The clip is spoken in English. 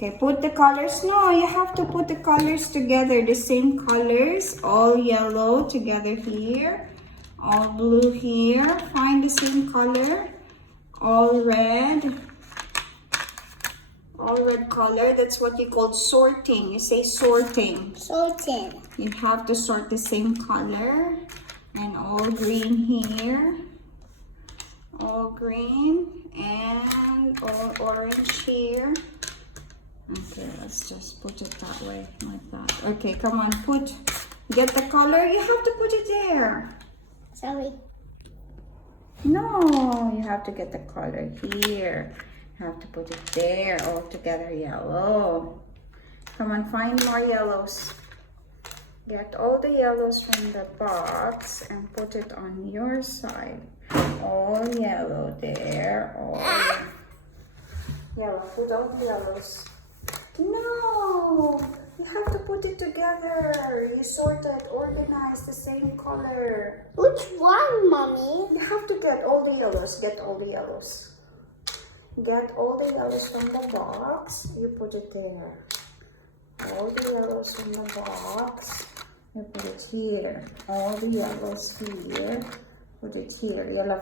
Okay, put the colors. No, you have to put the colors together. The same colors. All yellow together here. All blue here. Find the same color. All red. All red color. That's what you call sorting. You say sorting. Sorting. You have to sort the same color. And all green here. All green. And all orange here. Okay, let's just put it that way, like that. Okay, come on, get the color. You have to put it there. Sorry. No, you have to get the color here. You have to put it there, all together yellow. Come on, find more yellows. Get all the yellows from the box and put it on your side. All yellow there, all yellow. Put all the yellows. No, you have to put it together. You sort it, organize the same color. Which one, Mommy? You have to get all the yellows. Get all the yellows. Get all the yellows from the box. You put it there. All the yellows from the box. You put it here. All the yellows here. Put it here. Yellow